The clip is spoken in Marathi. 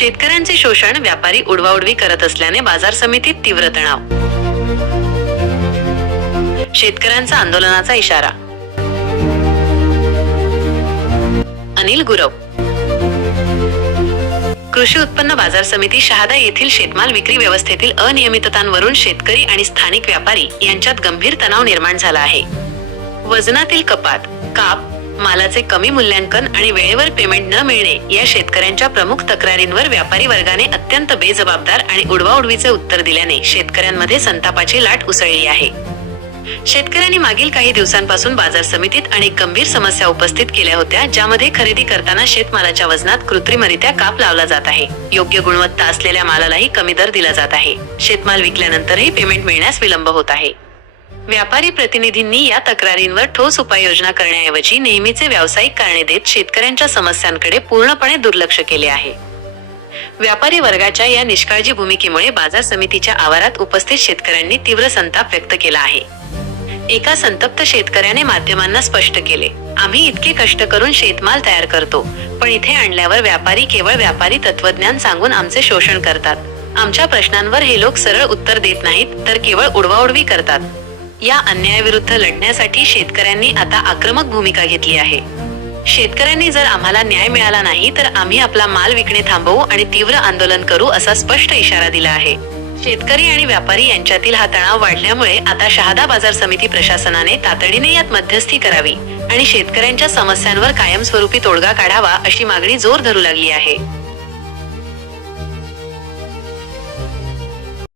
शेतकऱ्यांचे शोषण, व्यापारी उडवाउडवी करत असल्याने बाजार समितीत तीव्र तणाव. शेतकऱ्यांचा आंदोलनाचा इशारा. अनिल गुरव. कृषी उत्पन्न बाजार समिती शहादा येथील शेतमाल विक्री व्यवस्थेतील अनियमिततांवरून शेतकरी आणि स्थानिक व्यापारी यांच्यात गंभीर तणाव निर्माण झाला आहे. वजनातील कपात, काप, मालाचे कमी मूल्यांकन आणि वेळेवर पेमेंट न मिळणे या शेतकऱ्यांच्या प्रमुख तक्रारींवर व्यापारी वर्गाने अत्यंत बेजबाबदार आणि उडवाउडवीचे उत्तर दिल्याने शेतकऱ्यांमध्ये संतापाची लाट उसळली आहे. शेतकऱ्यांनी मागील काही दिवसांपासून बाजार समितीत अनेक गंभीर समस्या उपस्थित केल्या होत्या, ज्यामध्ये खरेदी करताना शेतमालाच्या वजनात कृत्रिमरित्या काप लावला जात आहे. योग्य गुणवत्ता असलेल्या मालालाही कमी दर दिला जात आहे. शेतमाल विकल्यानंतरही पेमेंट मिळण्यास विलंब होत आहे. व्यापारी प्रतिनिधींनी या तक्रारींवर ठोस उपाययोजना करण्याऐवजी नेहमीचे व्यावसायिक कारणे देत शेतकऱ्यांच्या समस्यांकडे पूर्णपणे दुर्लक्ष केले आहे. व्यापारी वर्गाच्या या निष्काळजी भूमिकेमुळे बाजार समितीच्या आवारात उपस्थित शेतकऱ्यांनी तीव्र संताप व्यक्त केला आहे. एका संतप्त शेतकऱ्याने माध्यमांना स्पष्ट केले, आम्ही इतके कष्ट करून शेतमाल तयार करतो, पण इथे आणल्यावर व्यापारी केवळ व्यापारी तत्वज्ञान सांगून आमचे शोषण करतात. आमच्या प्रश्नांवर हे लोक सरळ उत्तर देत नाहीत, तर केवळ उडवाउडवी करतात. या अन्यायाविरुद्ध लढण्यासाठी शेतकऱ्यांनी आता आक्रमक भूमिका घेतली आहे. शेतकऱ्यांनी जर आम्हाला न्याय मिळाला नाही तर आम्ही आपला माल विकणे थांबवू आणि तीव्र आंदोलन करू, असा स्पष्ट इशारा दिला आहे. शेतकरी आणि व्यापारी यांच्यातील हा तणाव वाढल्यामुळे आता शहादा बाजार समिती प्रशासनाने तातडीने यात मध्यस्थी करावी आणि शेतकऱ्यांच्या समस्यांवर कायमस्वरूपी तोडगा काढावा, अशी मागणी जोर धरू लागली आहे.